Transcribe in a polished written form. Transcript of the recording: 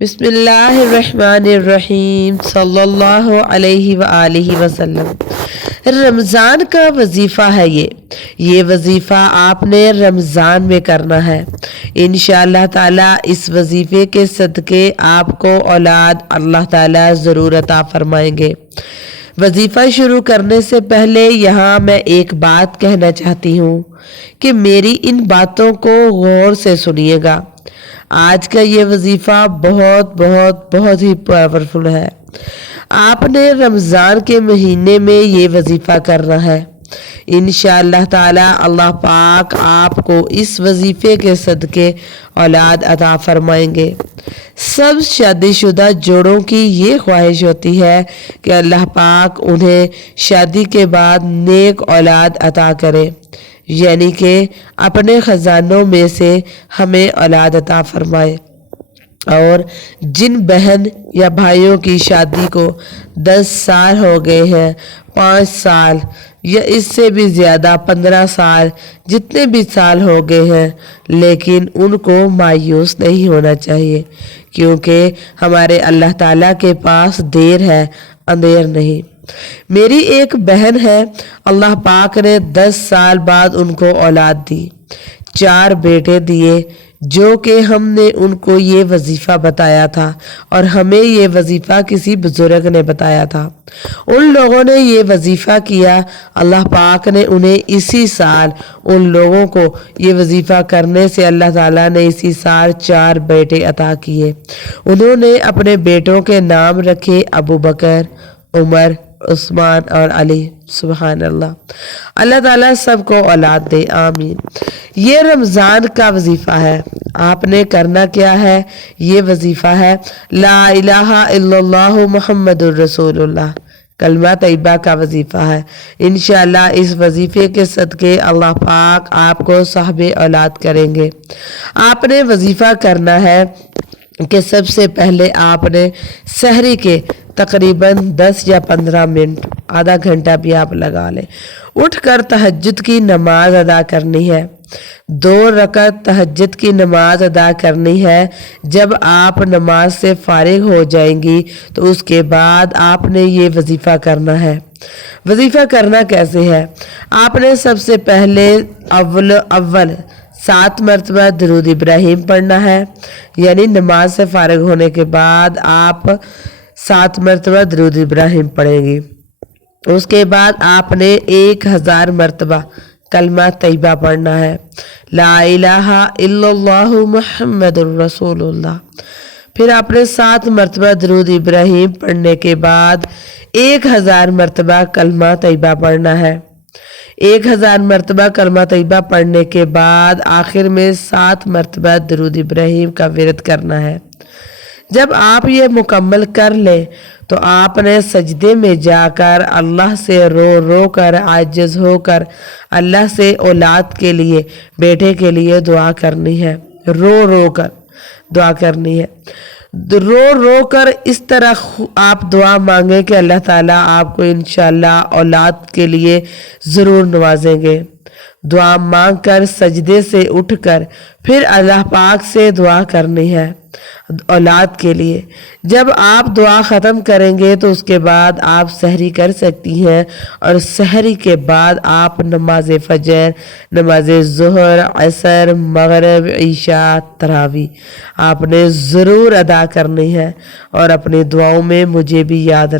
بسم اللہ الرحمن الرحیم صلی اللہ علیہ وآلہ وسلم۔ رمضان کا وظیفہ ہے یہ وظیفہ آپ نے رمضان میں کرنا ہے۔ انشاءاللہ تعالی اس وظیفے کے صدقے آپ کو اولاد اللہ تعالی ضرور عطا فرمائیں گے۔ وظیفہ شروع کرنے سے پہلے یہاں میں ایک بات کہنا چاہتی ہوں کہ میری ان باتوں کو غور سے سنیے گا۔ آج کا یہ وظیفہ بہت بہت بہت ہی پاورفل ہے۔ آپ نے رمضان کے مہینے میں یہ وظیفہ کرنا ہے۔ انشاءاللہ تعالی اللہ پاک آپ کو اس وظیفے کے صدقے اولاد عطا فرمائیں گے۔ سب شادی شدہ جوڑوں کی یہ خواہش ہوتی ہے کہ اللہ پاک انہیں شادی کے بعد نیک اولاد عطا کرے، یعنی کہ اپنے خزانوں میں سے ہمیں اولاد عطا فرمائے۔ اور جن بہن یا بھائیوں کی شادی کو 10 سال ہو گئے ہیں، 5 سال یا اس سے بھی زیادہ 15 سال جتنے بھی سال ہو گئے ہیں، لیکن ان کو مایوس نہیں ہونا چاہیے، کیونکہ ہمارے اللہ تعالیٰ کے پاس دیر ہے، اندھیر نہیں۔ میری ایک بہن ہے، اللہ پاک نے 10 سال بعد ان کو اولاد دی، 4 بیٹے دیے، جو کہ ہم نے ان کو یہ وظیفہ بتایا تھا، اور ہمیں یہ وظیفہ کسی بزرگ نے بتایا تھا۔ ان لوگوں نے یہ وظیفہ کیا، اللہ پاک نے انہیں اسی سال ان لوگوں کو یہ وظیفہ کرنے سے اللہ تعالیٰ نے اسی سال 4 بیٹے عطا کیے۔ انہوں نے اپنے بیٹوں کے نام رکھے ابو بکر، عمر، عثمان اور علی۔ سبحان اللہ۔ اللہ تعالیٰ سب کو اولاد دے، آمین۔ یہ رمضان کا وظیفہ ہے۔ آپ نے کرنا کیا ہے؟ یہ وظیفہ ہے لا الہ الا اللہ محمد الرسول اللہ، کلمہ طیبہ کا وظیفہ ہے۔ انشاءاللہ اس وظیفے کے صدقے اللہ پاک آپ کو صاحب اولاد کریں گے۔ آپ نے وظیفہ کرنا ہے کہ سب سے پہلے آپ نے سحری کے تقریباً 10 یا 15 منٹ، آدھا گھنٹہ بھی آپ لگا لیں، اٹھ کر تہجد کی نماز ادا کرنی ہے۔ 2 رکعت تہجد کی نماز ادا کرنی ہے۔ جب آپ نماز سے فارغ ہو جائیں گی تو اس کے بعد آپ نے یہ وظیفہ کرنا ہے۔ وظیفہ کرنا کیسے ہے؟ آپ نے سب سے پہلے اول 7 مرتبہ درود ابراہیم پڑھنا ہے، یعنی نماز سے فارغ ہونے کے بعد آپ 7 مرتبہ درود ابراہیم پڑھیں گی۔ اس کے بعد آپ نے 1000 مرتبہ کلمہ طیبہ پڑھنا ہے، لا الہ الا اللہ محمد الرسول اللہ۔ پھر آپ نے 7 مرتبہ درود ابراہیم پڑھنے کے بعد 1000 مرتبہ کلمہ طیبہ پڑھنا ہے۔ 1000 مرتبہ کلمہ طیبہ پڑھنے کے بعد آخر میں 7 مرتبہ درود ابراہیم کا ورد کرنا ہے۔ جب آپ یہ مکمل کر لیں تو آپ نے سجدے میں جا کر اللہ سے رو رو کر، عاجز ہو کر اللہ سے اولاد کے لیے، بیٹے کے لیے دعا کرنی ہے۔ رو رو کر دعا کرنی ہے، رو رو کر اس طرح آپ دعا مانگیں کہ اللہ تعالیٰ آپ کو انشاءاللہ اولاد کے لیے ضرور نوازیں گے۔ دعا مانگ کر سجدے سے اٹھ کر پھر اللہ پاک سے دعا کرنی ہے اولاد کے لیے۔ جب آپ دعا ختم کریں گے تو اس کے بعد آپ سحری کر سکتی ہیں، اور سحری کے بعد آپ نماز فجر، نماز ظہر، عصر، مغرب، عشاء، تراویح آپ نے ضرور ادا کرنی ہے، اور اپنی دعاؤں میں مجھے بھی یاد رکھیں۔